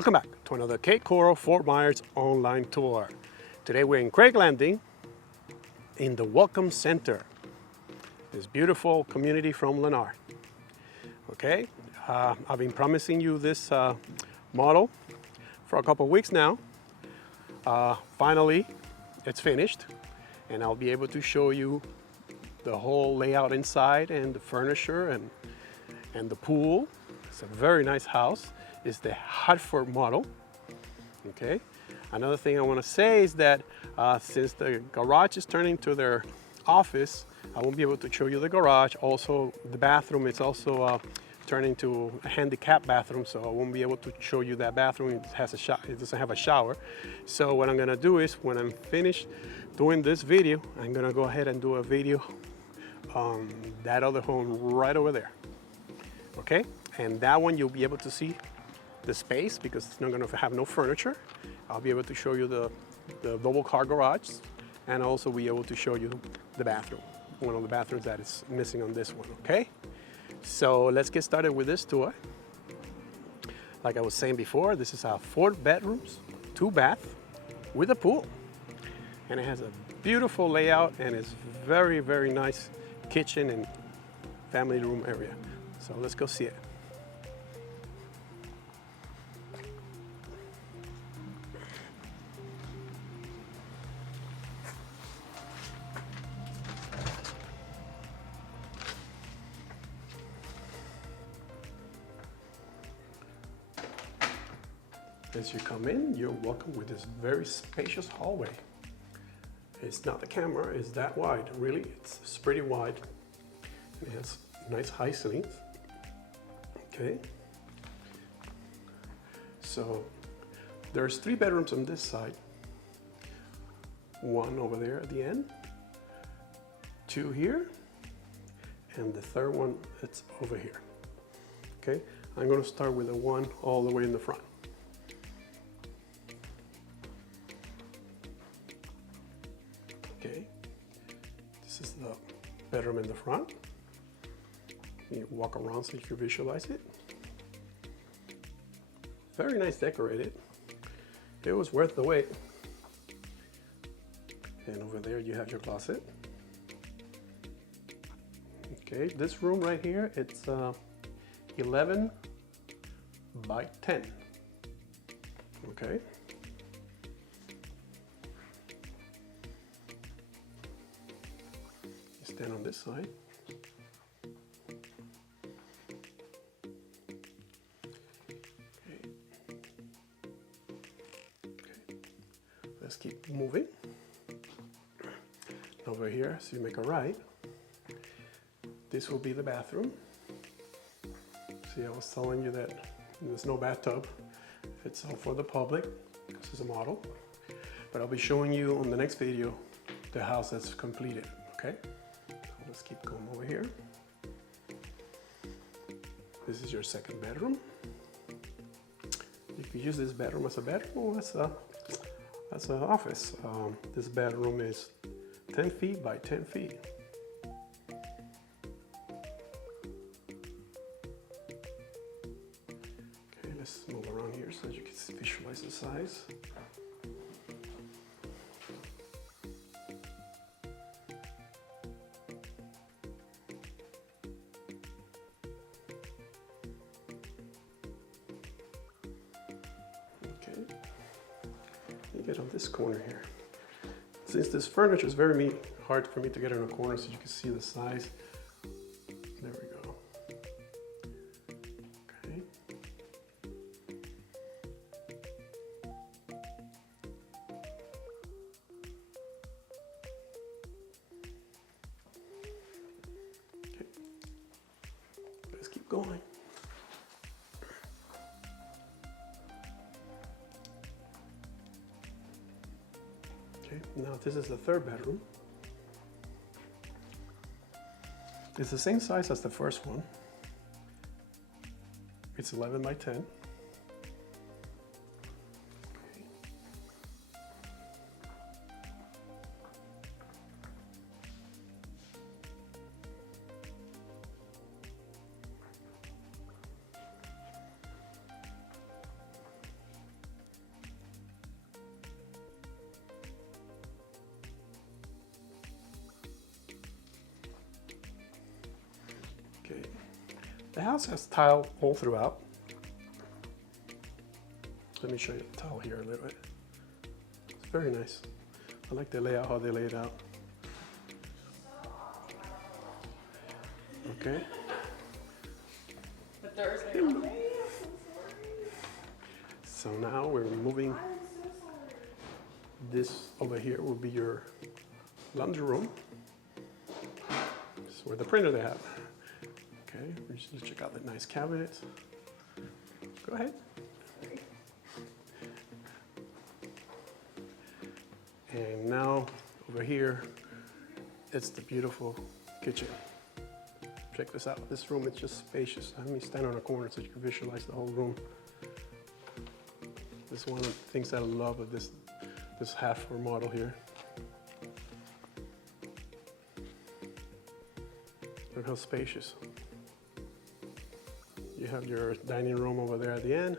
Welcome back to another Cape Coral Fort Myers online tour. Today we're in Craig Landing in the Welcome Center, this beautiful community from Lennar. Okay, I've been promising you this model for a couple of weeks now. Finally, it's finished, and I'll be able to show you the whole layout inside and the furniture and the pool. It's a very nice house. It's the Hartford model. Okay. Another thing I want to say is that since the garage is turning to their office, I won't be able to show you the garage. Also, the bathroom is also turning to a handicap bathroom, so I won't be able to show you that bathroom. It has it doesn't have a shower. So what I'm gonna do is, when I'm finished doing this video, I'm gonna go ahead and do a video on that other home right over there. Okay, and that one you'll be able to see the space because it's not gonna have no furniture. I'll be able to show you the double car garage, and also be able to show you the bathroom, one of the bathrooms that is missing on this one. Okay. So let's get started with this tour. Like I was saying before, this is our 4 bedrooms, 2 bath with a pool. And it has a beautiful layout and it's very, very nice kitchen and family room area. So let's go see it. As you come in, you're welcome with this very spacious hallway. It's not the camera, it's that wide. Really, it's pretty wide. It has nice high ceilings. Okay. So there's 3 bedrooms on this side. 1 over there at the end. 2 here. And the 3rd one, it's over here. Okay. I'm going to start with the one all the way in the front. Okay, this is the bedroom in the front. You walk around so you can visualize it. Very nice decorated. It was worth the wait. And over there you have your closet. Okay, this room right here, it's 11 by 10. Okay. Stand on this side. Okay. Let's keep moving. Over here, so you make a right. This will be the bathroom. See, I was telling you that there's no bathtub. It's all for the public. This is a model. But I'll be showing you on the next video the house that's completed. Okay. Let's keep going over here. This is your 2nd bedroom. You can use this bedroom as a bedroom or as an office. This bedroom is 10 feet by 10 feet. Okay, let's move around here so you can visualize the size. Get on this corner here. Since this furniture is very hard for me to get in a corner so you can see the size. There we go. Okay. Okay. Let's keep going. Now this is the 3rd bedroom. It's the same size as the first one. It's 11 by 10. Okay. The house has tile all throughout. Let me show you the tile here a little bit. It's very nice. I like the layout, how they lay it out. Okay. But Thursday, okay. So now we're moving. This over here will be your laundry room. This is where the printer they have. Okay, we're just gonna check out the nice cabinets. Go ahead. And now over here, it's the beautiful kitchen. Check this out. This room is just spacious. Let me stand on a corner so you can visualize the whole room. This is one of the things I love of this half floor model here. Look how spacious. You have your dining room over there at the end,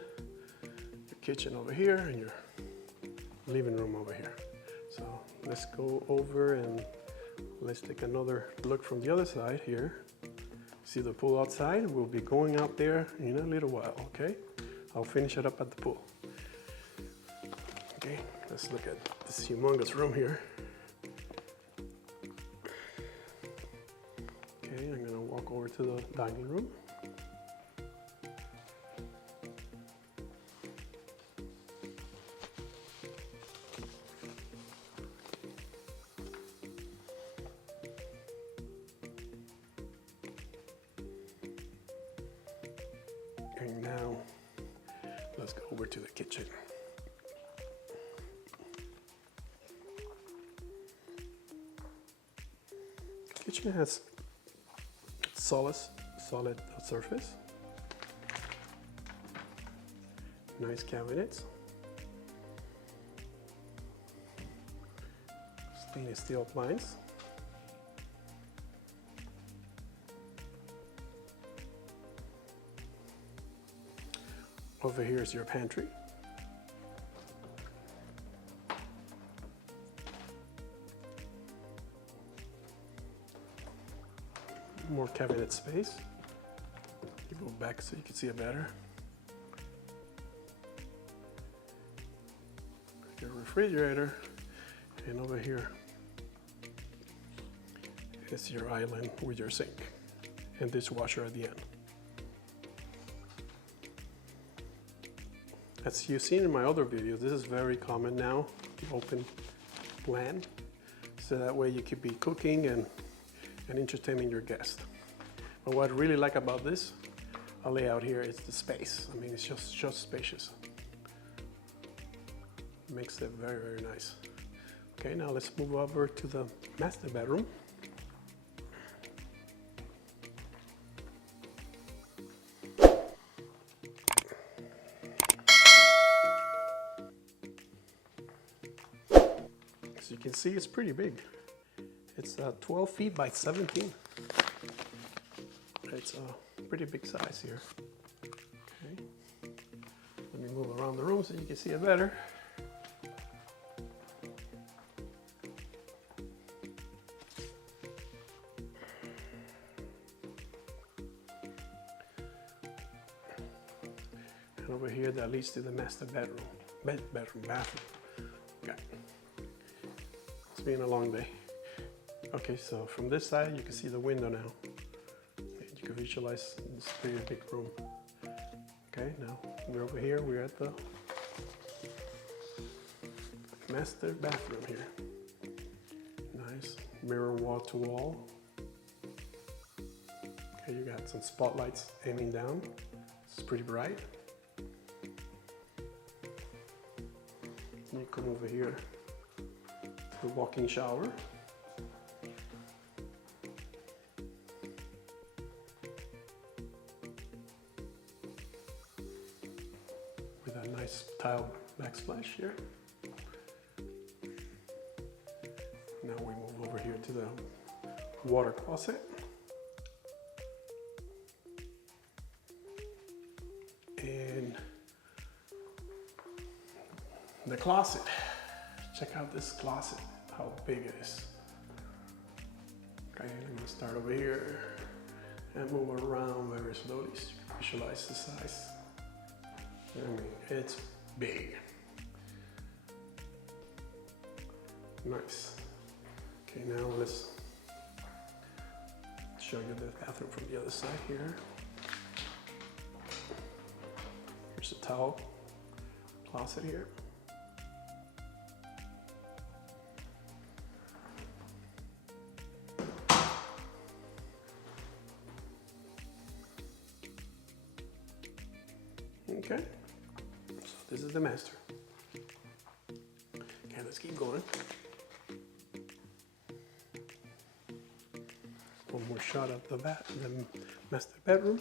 your kitchen over here, and your living room over here. So let's go over and let's take another look from the other side here. See the pool outside? We'll be going out there in a little while, okay? I'll finish it up at the pool. Okay, let's look at this humongous room here. Okay, I'm gonna walk over to the dining room. And now, let's go over to the kitchen. The kitchen has solid surface, nice cabinets, stainless steel appliance. Over here is your pantry. More cabinet space. You go back so you can see it better. Your refrigerator, and over here is your island with your sink and dishwasher at the end. As you've seen in my other videos, this is very common now, the open plan, so that way you could be cooking and entertaining your guests. But what I really like about this layout here is the space. I mean, it's just spacious. Makes it very, very nice. Okay, now let's move over to the master bedroom. As you can see, it's pretty big. It's 12 feet by 17. It's a pretty big size here. Okay. Let me move around the room so you can see it better. And over here, that leads to the master bedroom, bathroom. Okay. It's been a long day. Okay, so from this side, you can see the window now. You can visualize this pretty big room. Okay, now we're over here. We're at the master bathroom here. Nice mirror wall to wall. Okay, you got some spotlights aiming down. It's pretty bright. You come over here to the walk-in shower. With a nice tile backsplash here. Now we move over here to the water closet. And the closet. Check out this closet, how big it is. Okay, I'm gonna start over here. and move it around very slowly. Visualize the size. I mean, it's big. Nice. Okay, now let's show you the bathroom from the other side here. Here's a towel closet here. Okay, so this is the master. Okay, let's keep going. One more shot of the master bedroom.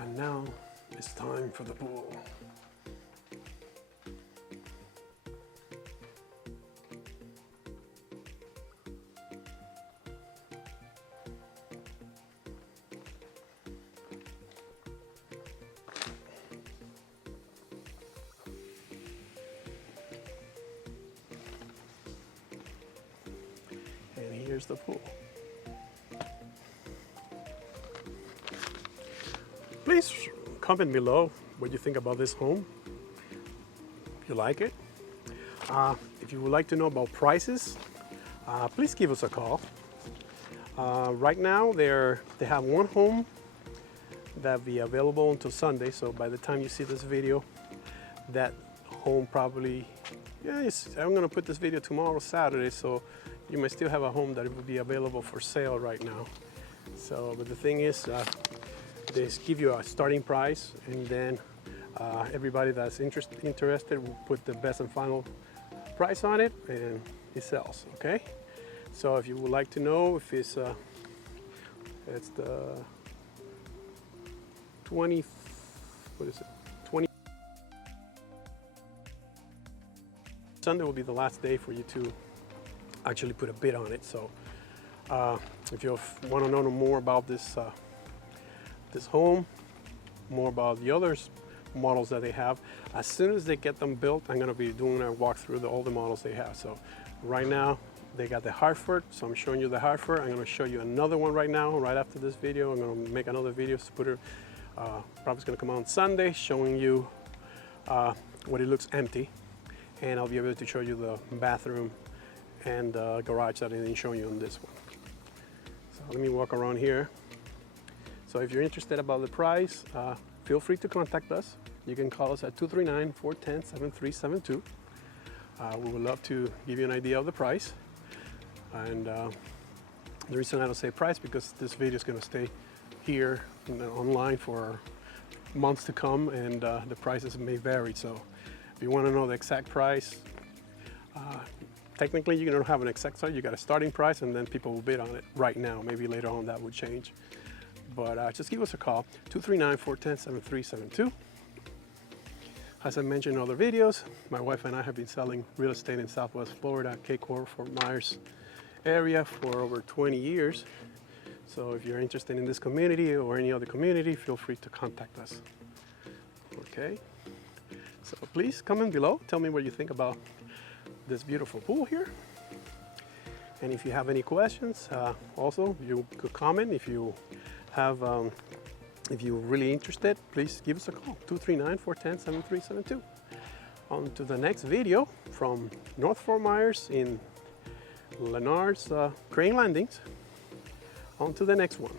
And now it's time for the pool. And here's the pool. Please comment below what you think about this home, if you like it. If you would like to know about prices, please give us a call. Right now, they have one home that will be available until Sunday, so by the time you see this video, that home probably, I'm gonna put this video tomorrow, Saturday, so you may still have a home that will be available for sale right now. So, but the thing is, they give you a starting price, and then everybody that's interested will put the best and final price on it, and it sells. Okay. So if you would like to know if it's the 20. Sunday will be the last day for you to actually put a bid on it. So if you want to know more about this home, more about the other models that they have, as soon as they get them built, I'm going to be doing a walkthrough of all the models they have. So right now they got the Hartford, so I'm showing you the Hartford. I'm going to show you another one right now, right after this video. I'm going to make another video to put it, probably going to come out on Sunday, showing you what it looks empty, and I'll be able to show you the bathroom and garage that I didn't show you on this one. So let me walk around here. So if you're interested about the price, feel free to contact us. You can call us at 239-410-7372. We would love to give you an idea of the price. And the reason I don't say price, because this video is going to stay here online for months to come, and the prices may vary. So if you want to know the exact price, technically you don't have an exact price. You got a starting price, and then people will bid on it right now. Maybe later on that would change. But just give us a call, 239-410-7372. As I mentioned in other videos, my wife and I have been selling real estate in Southwest Florida, Cape Coral, Fort Myers area for over 20 years. So if you're interested in this community or any other community, feel free to contact us. Okay, so please comment below. Tell me what you think about this beautiful pool here. And if you have any questions, also you could comment. If you have, if you're really interested, please give us a call, 239-410-7372. On to the next video from North Fort Myers in Lennard's Crane Landings. On to the next one.